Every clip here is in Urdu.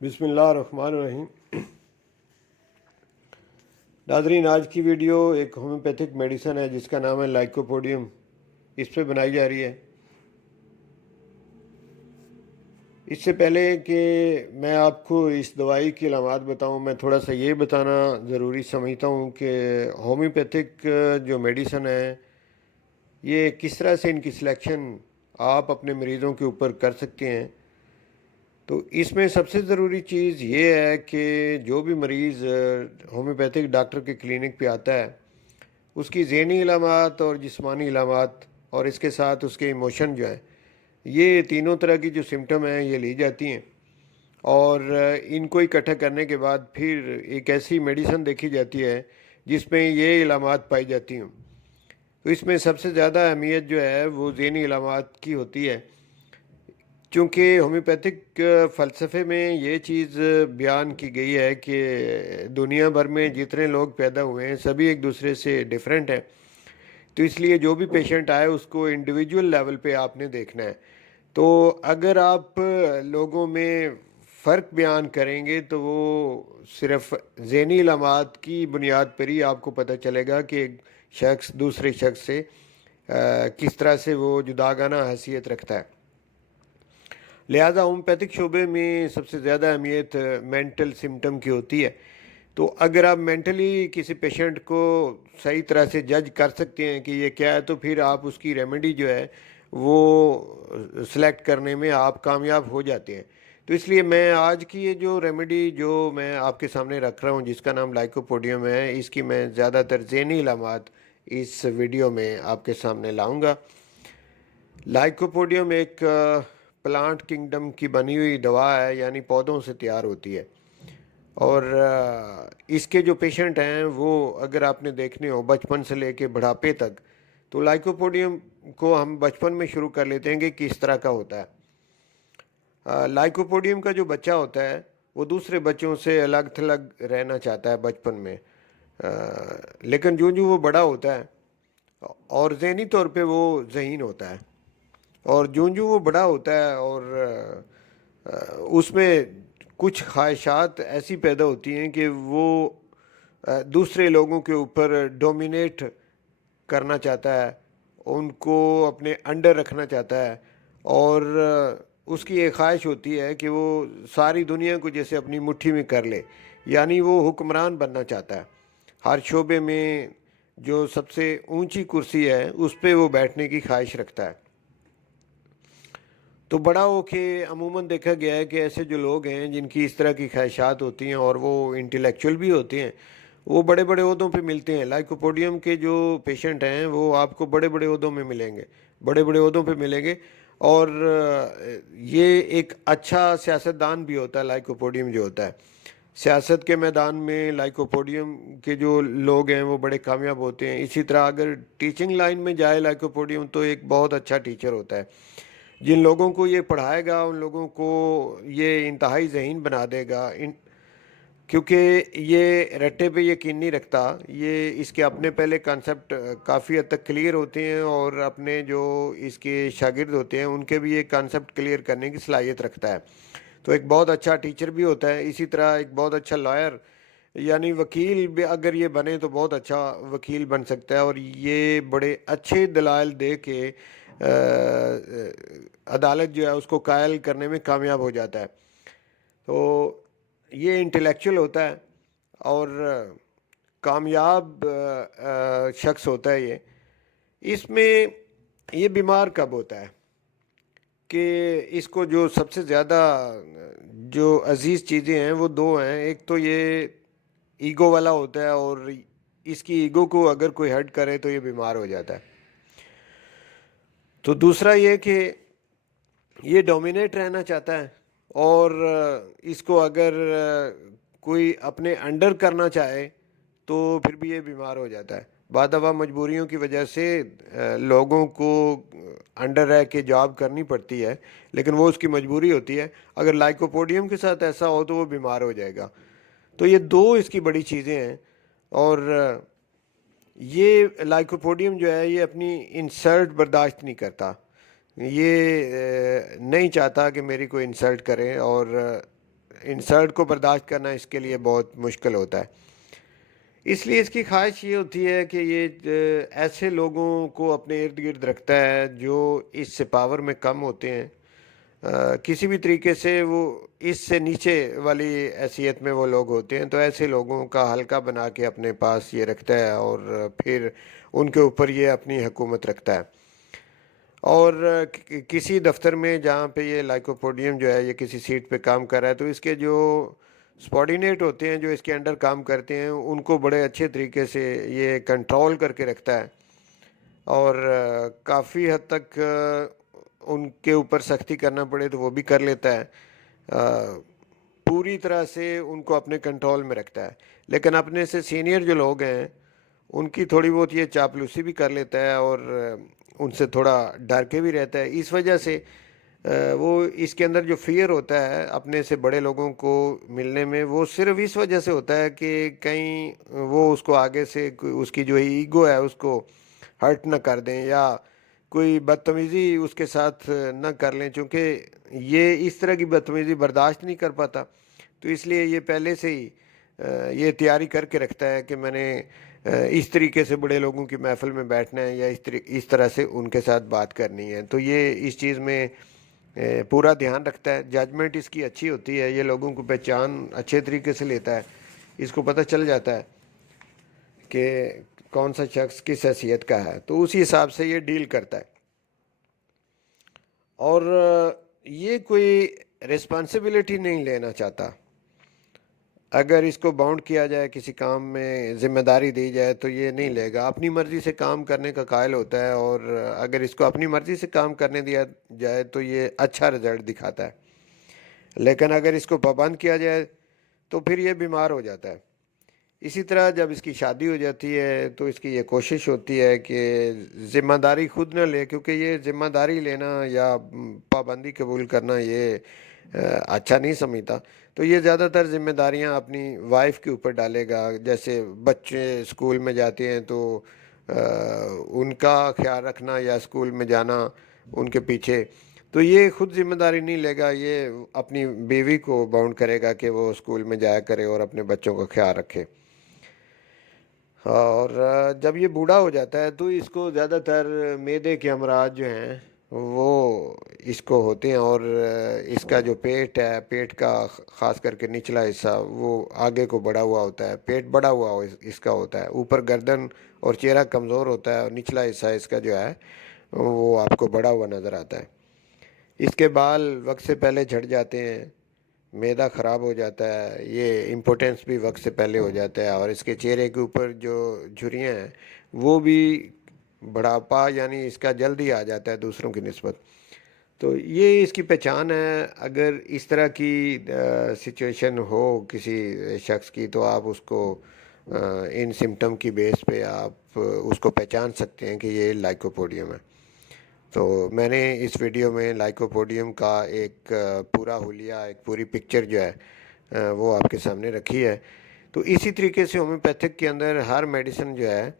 بسم اللہ الرحمن الرحیم۔ ناظرین، آج کی ویڈیو ایک ہومیوپیتھک میڈیسن ہے جس کا نام ہے لائکوپوڈیم، اس پہ بنائی جا رہی ہے۔ اس سے پہلے کہ میں آپ کو اس دوائی کی علامات بتاؤں، میں تھوڑا سا یہ بتانا ضروری سمجھتا ہوں کہ ہومیوپیتھک جو میڈیسن ہے یہ کس طرح سے ان کی سلیکشن آپ اپنے مریضوں کے اوپر کر سکتے ہیں۔ تو اس میں سب سے ضروری چیز یہ ہے کہ جو بھی مریض ہومیوپیتھک ڈاکٹر کے کلینک پہ آتا ہے، اس کی ذہنی علامات اور جسمانی علامات اور اس کے ساتھ اس کے ایموشن جو ہیں، یہ تینوں طرح کی جو سمٹم ہیں یہ لی جاتی ہیں، اور ان کو اکٹھا کرنے کے بعد پھر ایک ایسی میڈیسن دیکھی جاتی ہے جس میں یہ علامات پائی جاتی ہوں۔ تو اس میں سب سے زیادہ اہمیت جو ہے وہ ذہنی علامات کی ہوتی ہے، چونکہ ہومیوپیتھک فلسفے میں یہ چیز بیان کی گئی ہے کہ دنیا بھر میں جتنے لوگ پیدا ہوئے ہیں سبھی ایک دوسرے سے ڈیفرنٹ ہیں، تو اس لیے جو بھی پیشنٹ آئے اس کو انڈیویجول لیول پہ آپ نے دیکھنا ہے۔ تو اگر آپ لوگوں میں فرق بیان کریں گے تو وہ صرف ذہنی علامات کی بنیاد پر ہی آپ کو پتہ چلے گا کہ ایک شخص دوسرے شخص سے کس طرح سے وہ جداگانہ حیثیت رکھتا ہے۔ لہٰذا ہومیوپیتھک شعبے میں سب سے زیادہ اہمیت مینٹل سمٹم کی ہوتی ہے۔ تو اگر آپ مینٹلی کسی پیشنٹ کو صحیح طرح سے جج کر سکتے ہیں کہ یہ کیا ہے، تو پھر آپ اس کی ریمیڈی جو ہے وہ سلیکٹ کرنے میں آپ کامیاب ہو جاتے ہیں۔ تو اس لیے میں آج کی یہ جو ریمیڈی جو میں آپ کے سامنے رکھ رہا ہوں جس کا نام لائکوپوڈیم ہے، اس کی میں زیادہ تر ذہنی علامات اس ویڈیو میں آپ کے سامنے لاؤں گا۔ لائکوپوڈیم ایک پلانٹ کنگڈم کی بنی ہوئی دوا ہے، یعنی پودوں سے تیار ہوتی ہے، اور اس کے جو پیشنٹ ہیں وہ اگر آپ نے دیکھنے ہو بچپن سے لے کے بڑھاپے تک، تو لائکوپوڈیم کو ہم بچپن میں شروع کر لیتے ہیں کہ کس طرح کا ہوتا ہے۔ لائکوپوڈیم کا جو بچہ ہوتا ہے وہ دوسرے بچوں سے الگ تھلگ رہنا چاہتا ہے بچپن میں، لیکن جو وہ بڑا ہوتا ہے اور ذہنی طور پہ وہ ذہین ہوتا ہے، اور جو وہ بڑا ہوتا ہے اور اس میں کچھ خواہشات ایسی پیدا ہوتی ہیں کہ وہ دوسرے لوگوں کے اوپر ڈومینیٹ کرنا چاہتا ہے، ان کو اپنے انڈر رکھنا چاہتا ہے، اور اس کی ایک خواہش ہوتی ہے کہ وہ ساری دنیا کو جیسے اپنی مٹھی میں کر لے، یعنی وہ حکمران بننا چاہتا ہے۔ ہر شعبے میں جو سب سے اونچی کرسی ہے اس پہ وہ بیٹھنے کی خواہش رکھتا ہے۔ تو بڑا ہو کے عموماً دیکھا گیا ہے کہ ایسے جو لوگ ہیں جن کی اس طرح کی خواہشات ہوتی ہیں اور وہ انٹلیکچوئل بھی ہوتے ہیں، وہ بڑے بڑے عہدوں پہ ملتے ہیں۔ لائکوپوڈیم کے جو پیشنٹ ہیں وہ آپ کو بڑے بڑے عہدوں میں ملیں گے، بڑے بڑے عہدوں پہ ملیں گے، اور یہ ایک اچھا سیاستدان بھی ہوتا ہے لائکوپوڈیم جو ہوتا ہے۔ سیاست کے میدان میں لائکوپوڈیم کے جو لوگ ہیں وہ بڑے کامیاب ہوتے ہیں۔ اسی طرح اگر ٹیچنگ لائن میں جائے لائکوپوڈیم تو ایک بہت اچھا ٹیچر ہوتا ہے۔ جن لوگوں کو یہ پڑھائے گا ان لوگوں کو یہ انتہائی ذہین بنا دے گا، کیونکہ یہ رٹے پہ یقین نہیں رکھتا، یہ اس کے اپنے پہلے کانسیپٹ کافی حد تک کلیئر ہوتے ہیں، اور اپنے جو اس کے شاگرد ہوتے ہیں ان کے بھی یہ کانسیپٹ کلیئر کرنے کی صلاحیت رکھتا ہے۔ تو ایک بہت اچھا ٹیچر بھی ہوتا ہے۔ اسی طرح ایک بہت اچھا لائر یعنی وکیل بھی اگر یہ بنے تو بہت اچھا وکیل بن سکتا ہے، اور یہ بڑے اچھے دلائل دے کے عدالت جو ہے اس کو قائل کرنے میں کامیاب ہو جاتا ہے۔ تو یہ انٹلیکچوئل ہوتا ہے اور کامیاب شخص ہوتا ہے۔ اس میں یہ بیمار کب ہوتا ہے کہ اس کو جو سب سے زیادہ جو عزیز چیزیں ہیں وہ دو ہیں۔ ایک تو یہ ایگو والا ہوتا ہے، اور اس کی ایگو کو اگر کوئی ہرٹ کرے تو یہ بیمار ہو جاتا ہے۔ تو دوسرا یہ کہ یہ ڈومینیٹ رہنا چاہتا ہے، اور اس کو اگر کوئی اپنے انڈر کرنا چاہے تو پھر بھی یہ بیمار ہو جاتا ہے۔ بعض دفعہ مجبوریوں کی وجہ سے لوگوں کو انڈر رہ کے جاب کرنی پڑتی ہے، لیکن وہ اس کی مجبوری ہوتی ہے۔ اگر لائکوپوڈیم کے ساتھ ایسا ہو تو وہ بیمار ہو جائے گا۔ تو یہ دو اس کی بڑی چیزیں ہیں، اور یہ لائکوپوڈیم جو ہے یہ اپنی انسلٹ برداشت نہیں کرتا، یہ نہیں چاہتا کہ میری کوئی انسلٹ کرے، اور انسلٹ کو برداشت کرنا اس کے لیے بہت مشکل ہوتا ہے۔ اس لیے اس کی خواہش یہ ہوتی ہے کہ یہ ایسے لوگوں کو اپنے ارد گرد رکھتا ہے جو اس سے پاور میں کم ہوتے ہیں، کسی بھی طریقے سے وہ اس سے نیچے والی حیثیت میں وہ لوگ ہوتے ہیں، تو ایسے لوگوں کا حلقہ بنا کے اپنے پاس یہ رکھتا ہے اور پھر ان کے اوپر یہ اپنی حکومت رکھتا ہے۔ اور کسی دفتر میں جہاں پہ یہ لائکوپوڈیم جو ہے یہ کسی سیٹ پہ کام کر رہا ہے، تو اس کے جو سپارڈینیٹ ہوتے ہیں جو اس کے انڈر کام کرتے ہیں ان کو بڑے اچھے طریقے سے یہ کنٹرول کر کے رکھتا ہے، اور کافی حد تک ان کے اوپر سختی کرنا پڑے تو وہ بھی کر لیتا ہے، پوری طرح سے ان کو اپنے کنٹرول میں رکھتا ہے۔ لیکن اپنے سے سینئر جو لوگ ہیں ان کی تھوڑی بہت یہ چاپلوسی بھی کر لیتا ہے، اور ان سے تھوڑا ڈر کے بھی رہتا ہے۔ اس وجہ سے وہ اس کے اندر جو فیئر ہوتا ہے اپنے سے بڑے لوگوں کو ملنے میں، وہ صرف اس وجہ سے ہوتا ہے کہ کہیں وہ اس کو آگے سے اس کی جو ایگو ہے اس کو ہرٹ نہ کر دیں، یا کوئی بدتمیزی اس کے ساتھ نہ کر لیں، چونکہ یہ اس طرح کی بدتمیزی برداشت نہیں کر پاتا، تو اس لیے یہ پہلے سے ہی یہ تیاری کر کے رکھتا ہے کہ میں نے اس طریقے سے بڑے لوگوں کی محفل میں بیٹھنا ہے، یا اس طرح سے ان کے ساتھ بات کرنی ہے۔ تو یہ اس چیز میں پورا دھیان رکھتا ہے، ججمنٹ اس کی اچھی ہوتی ہے، یہ لوگوں کو پہچان اچھے طریقے سے لیتا ہے، اس کو پتہ چل جاتا ہے کہ کون سا شخص کس حیثیت کا ہے، تو اسی حساب سے یہ ڈیل کرتا ہے۔ اور یہ کوئی رسپانسبلٹی نہیں لینا چاہتا، اگر اس کو باؤنڈ کیا جائے کسی کام میں، ذمہ داری دی جائے تو یہ نہیں لے گا، اپنی مرضی سے کام کرنے کا قائل ہوتا ہے، اور اگر اس کو اپنی مرضی سے کام کرنے دیا جائے تو یہ اچھا رزلٹ دکھاتا ہے، لیکن اگر اس کو پابند کیا جائے تو پھر یہ بیمار ہو جاتا ہے۔ اسی طرح جب اس کی شادی ہو جاتی ہے تو اس کی یہ کوشش ہوتی ہے کہ ذمہ داری خود نہ لے، کیونکہ یہ ذمہ داری لینا یا پابندی قبول کرنا یہ اچھا نہیں سمجھتا، تو یہ زیادہ تر ذمہ داریاں اپنی وائف کے اوپر ڈالے گا۔ جیسے بچے اسکول میں جاتے ہیں تو ان کا خیال رکھنا یا اسکول میں جانا ان کے پیچھے، تو یہ خود ذمہ داری نہیں لے گا، یہ اپنی بیوی کو باؤنڈ کرے گا کہ وہ اسکول میں جایا کرے اور اپنے بچوں کا خیال رکھے۔ اور جب یہ بوڑھا ہو جاتا ہے تو اس کو زیادہ تر معدے کے امراض جو ہیں وہ اس کو ہوتے ہیں، اور اس کا جو پیٹ ہے، پیٹ کا خاص کر کے نچلا حصہ وہ آگے کو بڑھا ہوا ہوتا ہے، پیٹ بڑھا ہوا اس کا ہوتا ہے، اوپر گردن اور چہرہ کمزور ہوتا ہے، اور نچلا حصہ اس کا جو ہے وہ آپ کو بڑھا ہوا نظر آتا ہے۔ اس کے بال وقت سے پہلے جھڑ جاتے ہیں، معدہ خراب ہو جاتا ہے، یہ امپوٹنس بھی وقت سے پہلے ہو جاتا ہے، اور اس کے چہرے کے اوپر جو جھریاں ہیں وہ بھی بڑھاپا یعنی اس کا جلدی آ جاتا ہے دوسروں کی نسبت۔ تو یہ اس کی پہچان ہے۔ اگر اس طرح کی سچویشن ہو کسی شخص کی تو آپ اس کو ان سمٹم کی بیس پہ آپ اس کو پہچان سکتے ہیں کہ یہ لائکوپوڈیم ہے۔ تو میں نے اس ویڈیو میں لائکوپوڈیم کا ایک پورا حلیہ، ایک پوری پکچر جو ہے وہ آپ کے سامنے رکھی ہے۔ تو اسی طریقے سے ہومیوپیتھک کے اندر ہر میڈیسن جو ہے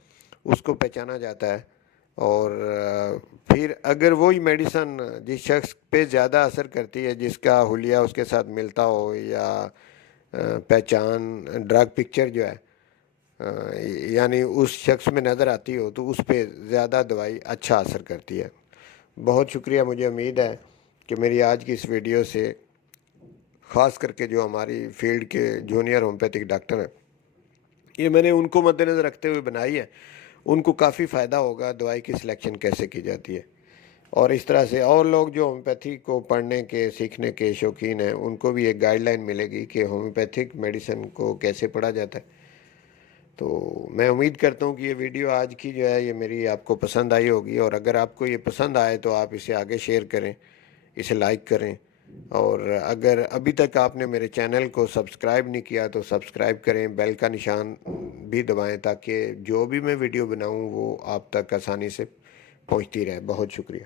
اس کو پہچانا جاتا ہے، اور پھر اگر وہی میڈیسن جس شخص پہ زیادہ اثر کرتی ہے، جس کا حلیہ اس کے ساتھ ملتا ہو، یا پہچان ڈرگ پکچر جو ہے یعنی اس شخص میں نظر آتی ہو، تو اس پہ زیادہ دوائی اچھا اثر کرتی ہے۔ بہت شکریہ، مجھے امید ہے کہ میری آج کی اس ویڈیو سے خاص کر کے جو ہماری فیلڈ کے جونیئر ہومیوپیتھک ڈاکٹر ہیں، یہ میں نے ان کو مد نظر رکھتے ہوئے بنائی ہے، ان کو کافی فائدہ ہوگا دوائی کی سلیکشن کیسے کی جاتی ہے، اور اس طرح سے اور لوگ جو ہومیوپیتھی کو پڑھنے کے سیکھنے کے شوقین ہیں ان کو بھی ایک گائیڈ لائن ملے گی کہ ہومیوپیتھک میڈیسن کو کیسے پڑھا جاتا ہے۔ تو میں امید کرتا ہوں کہ یہ ویڈیو آج کی جو ہے یہ میری آپ کو پسند آئی ہوگی، اور اگر آپ کو یہ پسند آئے تو آپ اسے آگے شیئر کریں، اسے لائک کریں، اور اگر ابھی تک آپ نے میرے چینل کو سبسکرائب نہیں کیا تو سبسکرائب کریں، بیل کا نشان بھی دبائیں تاکہ جو بھی میں ویڈیو بناؤں وہ آپ تک آسانی سے پہنچتی رہے۔ بہت شکریہ۔